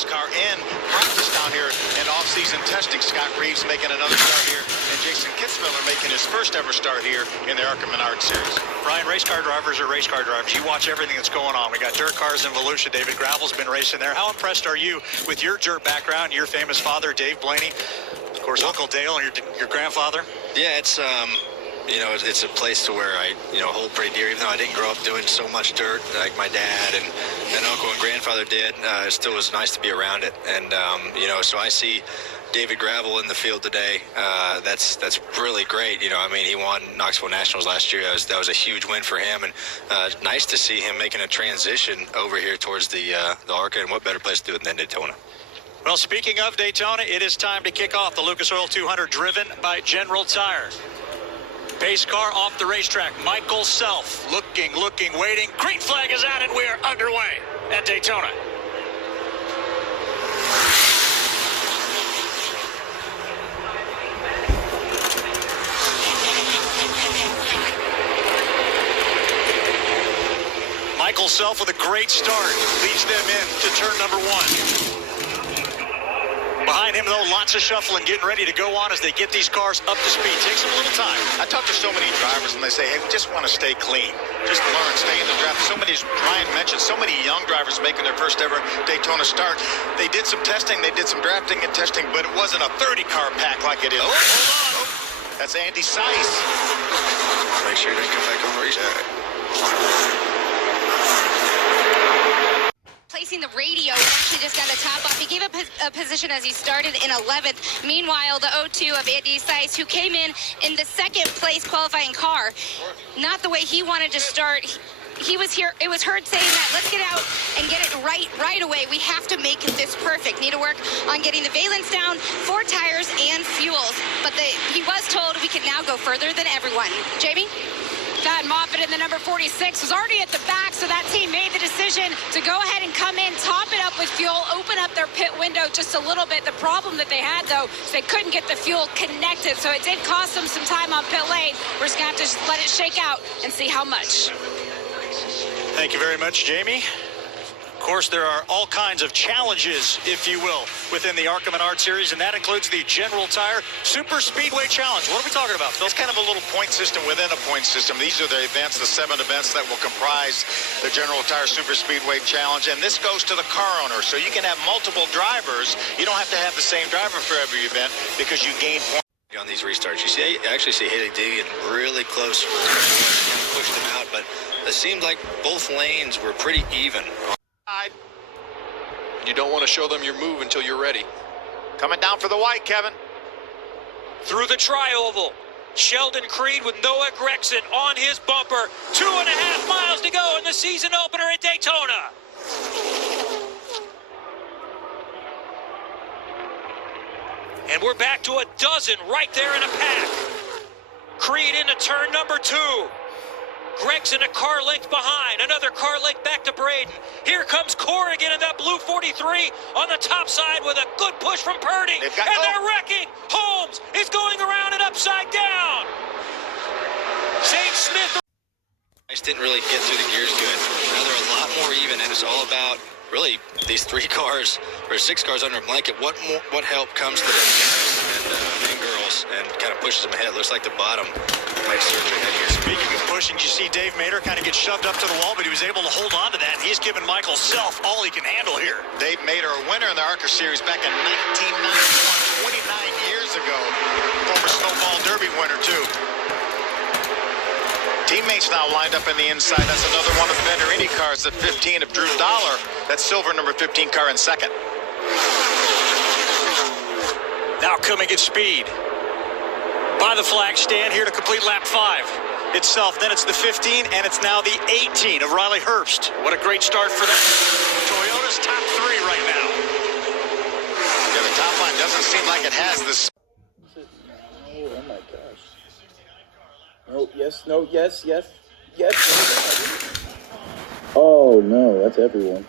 this car and practice down here in off-season testing. Scott Reeves making another start here, and Jason Kitzmiller making his first ever start here in the ARCA Menard Series. Brian, race car drivers are race car drivers. You watch everything that's going on. We got dirt cars in Volusia. David Gravel's been racing there. How impressed are you with your dirt background, your famous father, Dave Blaney, of course, Uncle Dale, and your grandfather? Yeah, it's it's a place to where I hold pretty dear. Even though I didn't grow up doing so much dirt like my dad and uncle and grandfather did, it still was nice to be around it. And so I see David Gravel in the field today. That's really great. He won Knoxville Nationals last year. That was a huge win for him, and nice to see him making a transition over here towards the ARCA. And what better place to do it than Daytona? Well, speaking of Daytona, it is time to kick off the Lucas Oil 200 driven by General Tire. Pace car off the racetrack. Michael Self looking, waiting. Green flag is out, and we are underway at Daytona. Michael Self with a great start leads them in to turn number 1. Behind him, though, lots of shuffling, getting ready to go on as they get these cars up to speed. Takes them a little time. I talk to so many drivers, and they say, hey, we just want to stay clean. Just learn, stay in the draft. So many, as Brian mentioned, so many young drivers making their first ever Daytona start. They did some testing, they did some drafting and testing, but it wasn't a 30-car pack like it is. Oh, hold on. That's Andy Seiss. Make sure he doesn't come back over. Placing the radio, he actually just got a top off. He gave up a position as he started in 11th. Meanwhile, the 0-2 of Andy Seiss, who came in the second place qualifying car, not the way he wanted to start. He was here. It was heard saying that, let's get out and get it right away. We have to make this perfect. Need to work on getting the valence down, 4 tires and fuels. But he was told we could now go further than everyone. Jamie? Thad Moffitt in the number 46 was already at the back, so that team made the decision to go ahead and come in, top it up with fuel, open up their pit window just a little bit. The problem that they had, though, is they couldn't get the fuel connected, so it did cost them some time on pit lane. We're just going to have to let it shake out and see how much. Thank you very much, Jamie. Of course, there are all kinds of challenges, if you will, within the ARCA Menard Series, and that includes the General Tire Super Speedway Challenge. What are we talking about, Phil? It's kind of a little point system within a point system. These are the events, the 7 events that will comprise the General Tire Super Speedway Challenge, and this goes to the car owner. So you can have multiple drivers. You don't have to have the same driver for every event because you gain points. On these restarts, I actually see Haley digging really close. Pushed him out, but it seemed like both lanes were pretty even. You don't want to show them your move until you're ready. Coming down for the white, Kevin. Through the tri-oval, Sheldon Creed with Noah Gragson on his bumper. 2.5 miles to go in the season opener at Daytona. And we're back to a dozen right there in a pack. Creed into turn number 2. Gragson a car length behind, another car length back to Braden. Here comes Corrigan in that blue 43 on the top side with a good push from Purdy. They're wrecking. Holmes is going around and upside down. Zane Smith. I just didn't really get through the gears to it. Now they're a lot more even, and it's all about really these 3 cars or 6 cars under a blanket. What help comes to them and girls and kind of pushes them ahead. Looks like the bottom might surge ahead here. Speaking of pushing, you see Dave Mader kind of get shoved up to the wall, but he was able to hold on to that. He's given Michael Self all he can handle here. Dave Mader, a winner in the ARCA Series back in 1991, 29 years ago. Former Snowball Derby winner, too. Teammates now lined up in the inside. That's another one of the Venturini cars, the 15 of Drew Dollar. That silver number 15 car in second. Now coming at speed. By the flag stand here to complete lap 5. Itself, then it's the 15, and it's now the 18 of Riley Herbst. What a great start for them. Toyota's top 3 right now. Yeah, the top line doesn't seem like it has this. Oh my gosh. No, yes, no, yes, yes, yes. Oh no, that's everyone.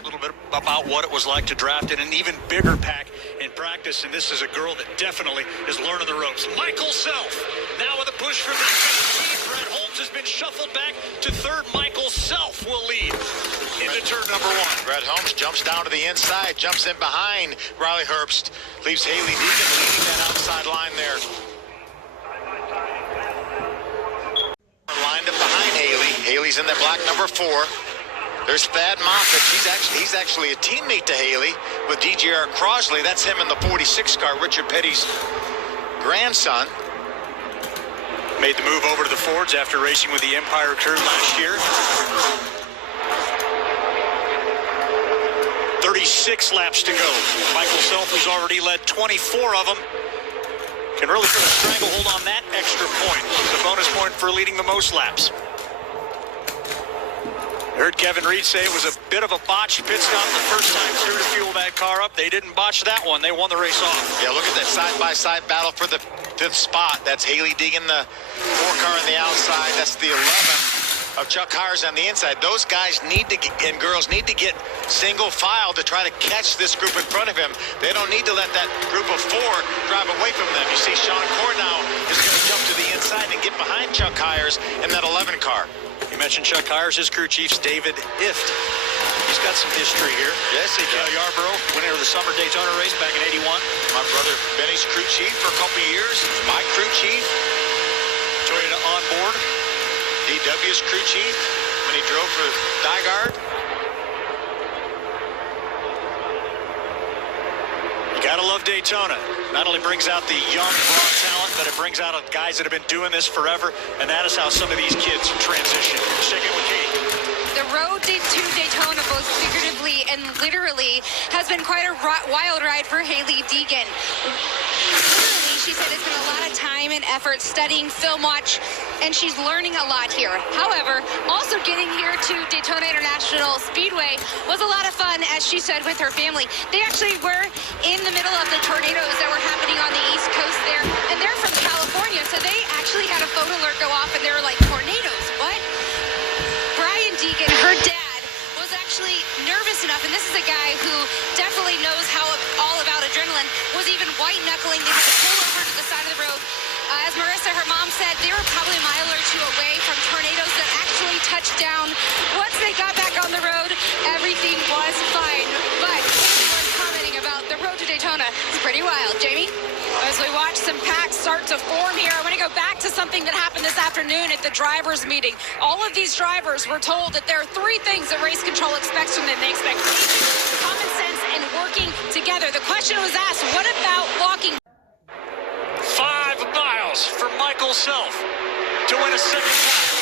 A little bit about what it was like to draft in an even bigger pack in practice, and this is a girl that definitely is learning the ropes. Michael Self, now with a push from the lead. Brett Holmes has been shuffled back to 3rd. Michael Self will lead in the into turn number 1. Brett Holmes jumps down to the inside, jumps in behind Riley Herbst, leaves Haley Deegan leading that outside line there. Lined up behind Haley. Haley's in the black number 4. There's Thad Moffitt. He's actually a teammate to Haley with DJR Crosley. That's him in the 46 car, Richard Petty's grandson. Made the move over to the Fords after racing with the Empire crew last year. 36 laps to go. Michael Self, who's already led 24 of them, can really put a stranglehold on that extra point. It's a bonus point for leading the most laps. I heard Kevin Reed say it was a bit of a botched pit stop the first time through to fuel that car up. They didn't botch that one. They won the race off. Yeah, look at that side-by-side battle for the 5th spot. That's Haley Deegan, the 4 car on the outside. That's the 11 of Chuck Hires on the inside. Those guys need to get, and girls need to get single file to try to catch this group in front of him. They don't need to let that group of 4 drive away from them. You see Sean Cornow is going to jump to the inside and get behind Chuck Hires in that 11 car. You mentioned Chuck Hires, his crew chief's David Ift. He's got some history here. Yes, he Cal does. Yarborough, winner of the Summer Daytona race back in '81. My brother Benny's crew chief for a couple of years. My crew chief. Toyota on board. DW's crew chief when he drove for Dygard. You gotta love Daytona. Not only brings out the young, raw talent, but it brings out guys that have been doing this forever, and that is how some of these kids transition. Check in with Katie. The road to Daytona, both figuratively and literally, has been quite a wild ride for Haley Deegan. Literally, she said it's been a lot of time and effort studying film watch, and she's learning a lot here. However, also getting here to Daytona International Speedway was a lot of fun, as she said, with her family. They actually were in the middle of the tornadoes that were happening on the East Coast there, and they're from California, so they actually had a phone alert go off, and they were like, tornadoes, what? Brian Deegan, her dad, was actually nervous enough, and this is a guy who definitely knows all about adrenaline, was even white-knuckling. They had to pull over to the side of the road. As Marissa, her mom, said, they were probably a mile or 2 away from tornadoes that actually touched down. Once they got back on the road, everything was fine. But Haley was commenting about the road to Daytona. It's pretty wild. Jamie? As we watch some packs start to form here, I want to go back to something that happened this afternoon at the drivers' meeting. All of these drivers were told that there are 3 things that race control expects from them. They expect patience, common sense, and working together. The question was asked, what about walking? 5 miles for Michael Self to win a second time.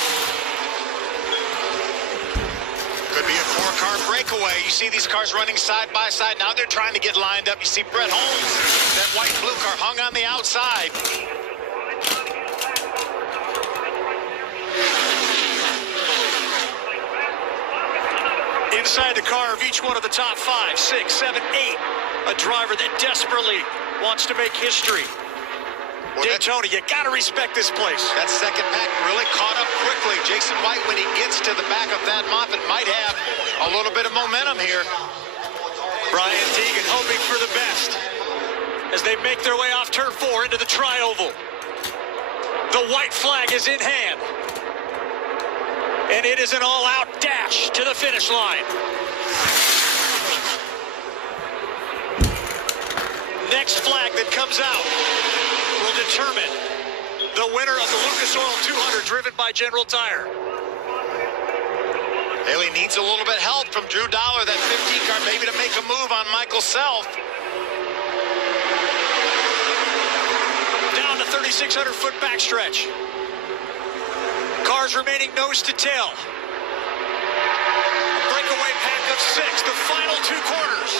Could be a 4-car breakaway. You see these cars running side by side. Now they're trying to get lined up. You see Brett Holmes, that white and blue car hung on the outside. Inside the car of each one of the top 5, 6, 7, 8. A driver that desperately wants to make history. Well, Daytona, you gotta respect this place. That second pack really caught up quickly. Jason White, when he gets to the back of Thad Moffitt, might have a little bit of momentum here. Brian Deegan hoping for the best as they make their way off turn 4 into the tri-oval. The white flag is in hand. And it is an all-out dash to the finish line. Next flag that comes out will determine the winner of the Lucas Oil 200 driven by General Tire. Haley needs a little bit help from Drew Dollar, that 15 car, maybe to make a move on Michael Self. Down to 3,600-foot backstretch. Cars remaining nose to tail. Breakaway pack of 6, the final 2 corners.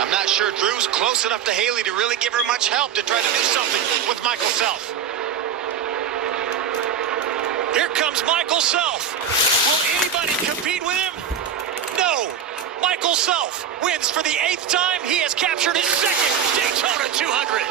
I'm not sure Drew's close enough to Haley to really give her much help to try to do something with Michael Self. Here comes Michael Self. Will anybody compete with him? No. Michael Self wins for the 8th time. He has captured his 2nd Daytona 200.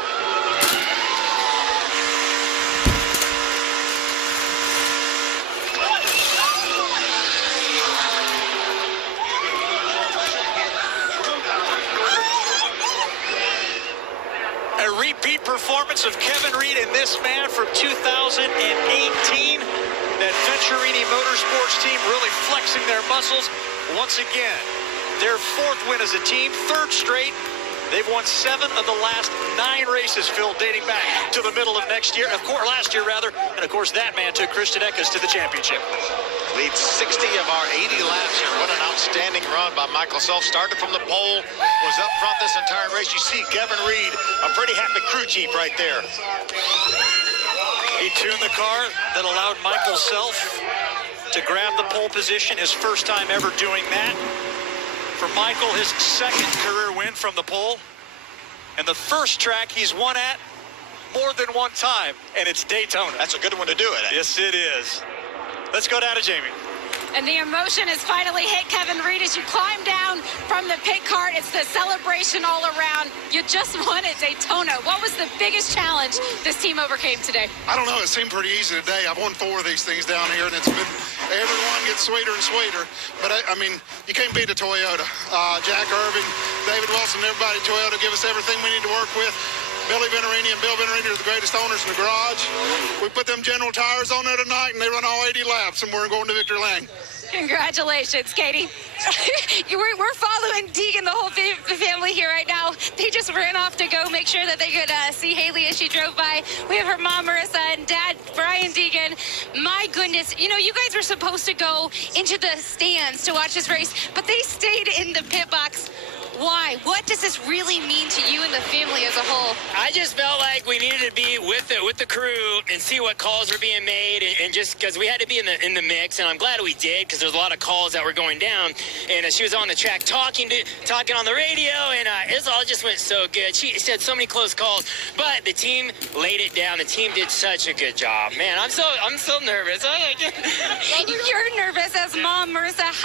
A repeat performance of Kevin Reed and this man from 2018. That Venturini Motorsports team really flexing their muscles once again. Their fourth win as a team, third straight. They've won 7 of the last 9 races, Phil, dating back to the middle of last year, and of course that man took Christian Eckes to the championship. Leads 60 of our 80 laps here. What an outstanding run by Michael Self. Started from the pole, was up front this entire race. You see Kevin Reed, a pretty happy crew chief right there. He tuned the car that allowed Michael Self to grab the pole position, his first time ever doing that. For Michael, his second career win from the pole. And the first track he's won at more than one time, and it's Daytona. That's a good one to do it at. Yes, it is. Let's go down to Jamie. And the emotion has finally hit Kevin Reed as you climb down from the pit cart. It's the celebration all around. You just won at Daytona. What was the biggest challenge this team overcame today? I don't know. It seemed pretty easy today. I've won 4 of these things down here, and it's been every one gets sweeter and sweeter. But I mean, you can't beat a Toyota. Jack Irving, David Wilson, everybody at Toyota give us everything we need to work with. Billy Venturini and Bill Venturini are the greatest owners in the garage. We put them General tires on there tonight, and they run all 80 laps, and we're going to victory lane. Congratulations, Katie. We're following Deegan, the whole family here right now. They just ran off to go make sure that they could see Haley as she drove by. We have her mom, Marissa, and dad, Brian Deegan. My goodness, you know, you guys were supposed to go into the stands to watch this race, but they stayed in the pit box. Why? What does this really mean to you and the family as a whole? I just felt like we needed to be with the crew and see what calls were being made, and just because we had to be in the mix, and I'm glad we did because there's a lot of calls that were going down. And she was on the track talking on the radio, and it all just went so good. She said so many close calls, but the team laid it down. The team did such a good job, man. I'm so nervous. You're nervous as mom, Marissa.